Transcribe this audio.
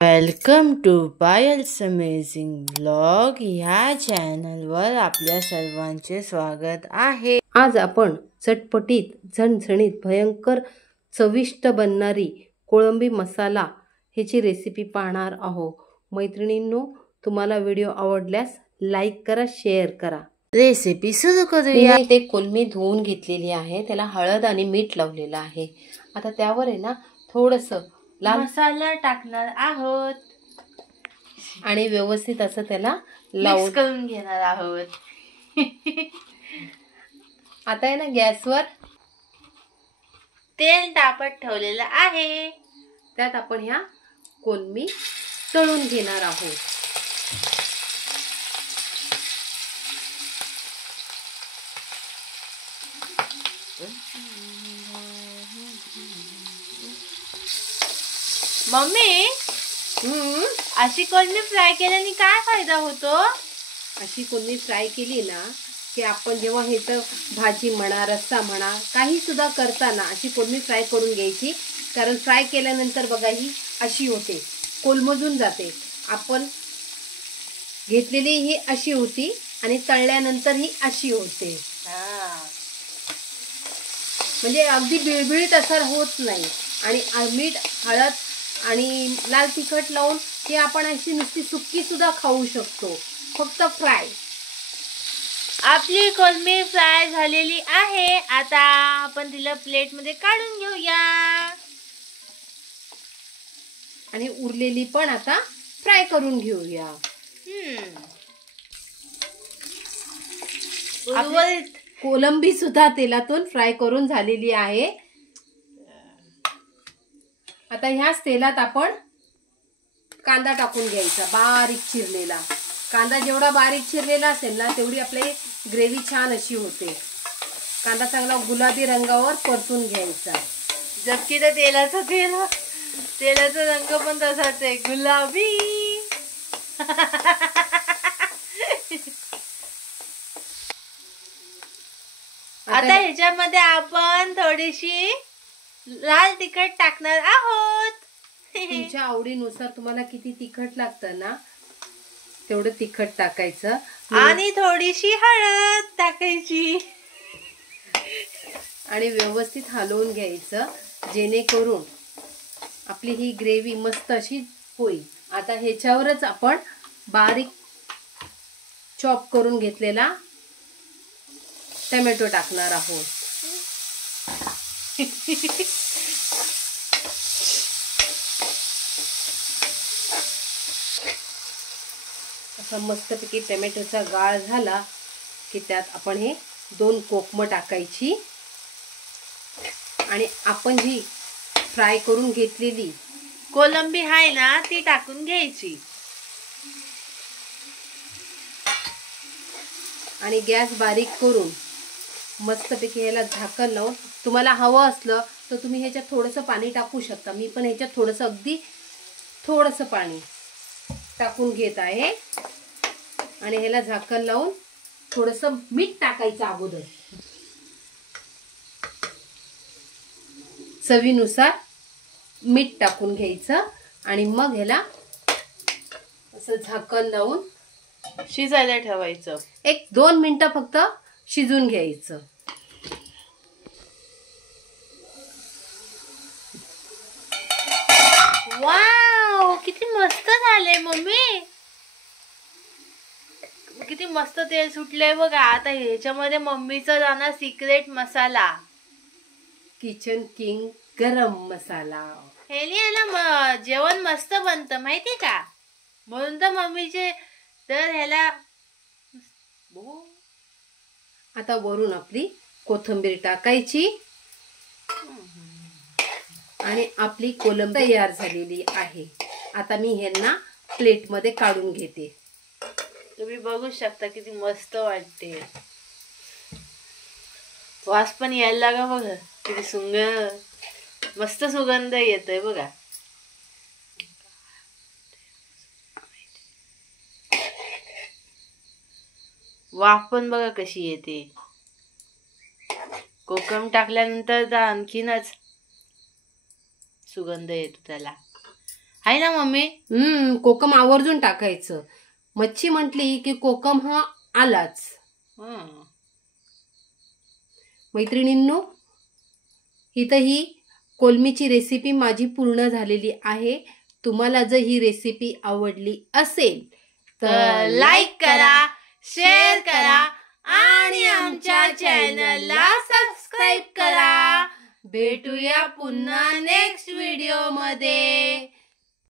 Welcome to Payal's amazing vlog ह्या चॅनलवर आपल्या सर्वांचे स्वागत आहे। आज आपण चटपटीत झणझणीत भयंकर चविष्ट बनणारी कोळंबी मसाला ह्याची रेसिपी पाहणार आहोत। मैत्रिणींनो, तुम्हाला व्हिडिओ आवडल्यास लाईक करा, शेअर करा। रेसिपी सुरू करूया। ते कोलंबी धुवून घेतलेली आहे, त्याला हळद आणि मीठ लावलेलं आहे। आता त्यावर आहे ना थोडंसं लाल मसाला टाकणार आहोत आणि व्यवस्थित असं त्याला मिक्स करून घेणार आहोत। आता आहे ना गॅसवर तेल तापत ठेवलेलं आहे, त्यात आपण ह्या कोलंबी तळून घेणार आहोत। मम्मी अशी कोलंबी फ्राय केल्याने काय फायदा होतो? अशी कोलंबी फ्राय केली ना की आपण जेव्हा ह्याचं भाजी म्हणा, रस्सा म्हणा, काही सुद्धा करताना अशी कोलंबी फ्राय करून घ्यायची। कारण फ्राय केल्यानंतर बघा ही अशी होते, कोलमजून जाते। आपण घेतलेली ही अशी होती आणि तळल्यानंतर ही अशी होते। म्हणजे अगदी बिळबिळीत असर होत नाही। आणि मीठ, हळद आणि लाल तिखट लावून ही आपण अशी नुसती सुक्की सुद्धा खाऊ शकतो, फक्त फ्राय। आपली कोलंबी फ्राय झालेली आहे। आता आपण तिला प्लेट मध्ये काढून घेऊया आणि उरलेली पण आता फ्राय करून घेऊया। कोलंबी सुद्धा तेलातून फ्राय करून झालेली आहे। आता ह्याच तेलात आपण कांदा टाकून घ्यायचा, बारीक चिरलेला। कांदा जेवढा बारीक चिरलेला असेल ना तेवढी आपली ग्रेव्ही छान अशी होते। कांदा चांगला गुलाबी रंगावर परतून घ्यायचा। जबकि तेलाचा रंग पण तसाच आहे, गुलाबी। आता ह्याच्यामध्ये आपण थोडीशी लाल तिखट टाकणार आहोत। तुमच्या आवडीनुसार तुम्हाला किती तिखट लागतं ना तेवढं तिखट टाकायचं आणि थोडीशी हळद टाकायची आणि व्यवस्थित हलवून घ्यायचं, जेणेकरून आपली ही ग्रेव्ही मस्त अशी होईल। आता ह्याच्यावरच आपण बारीक चॉप करून घेतलेला टोमॅटो टाकणार आहोत। असा मस्तपैकी टोमॅटोचा गाळ झाला की त्यात आपण हे 2 कोकम टाकायची आणि आपण जी फ्राय करून घेतलेली कोलंबी आहे ना ती टाकून घ्यायची आणि गॅस बारीक करून मस्तपैकी ह्याला झाकण लावून, तुम्हाला हवं असलं तर तुम्ही ह्याच्यात थोडंसं पाणी टाकू शकता। मी पण ह्याच्यात थोडंसं, अगदी थोडंसं पाणी टाकून घेत आहे आणि ह्याला झाकण लावून थोडंसं मीठ टाकायचं अगोदर, चवीनुसार मीठ टाकून घ्यायचं आणि मग ह्याला असं झाकण लावून शिजायला ठेवायचं। 1-2 मिनिटं फक्त शिजून घ्यायचं। वाव, किती मस्त झाले मम्मी, किती मस्त तेल सुटलंय बघा। आता ह्याच्यामध्ये मम्मीचा जाणार सिक्रेट मसाला, किचन किंग गरम मसाला। ह्याला जेवण मस्त बनतं माहिती का, म्हणून तर मम्मीचे तर ह्याला। आता वरून आपली कोथिंबीर टाकायची आणि आपली कोलंबी तयार झालेली आहे। आता मी ह्यांना प्लेट मध्ये काढून घेते। तुम्ही बघू शकता किती मस्त वाटते, वास पण यायला लागा बघा, किती मस्त सुगंध येतोय बघा। वाफ पण बघा कशी येते, कोकम टाकल्यानंतर तर आणखीनच सुगंध येतो त्याला। आहे ना मम्मी? कोकम आवर्जून टाकायचं. मच्छी म्हटली की कोकम हा आलाच. मैत्रिणींनो, इथं ही कोलमीची रेसिपी माझी पूर्ण झालेली आहे. तुम्हाला जर ही रेसिपी आवडली असेल तर लाईक करा, शेअर करा आणि आमच्या चॅनलला सबस्क्राईब करा. भेटूया पुन्हा नेक्स्ट व्हिडिओ मध्ये.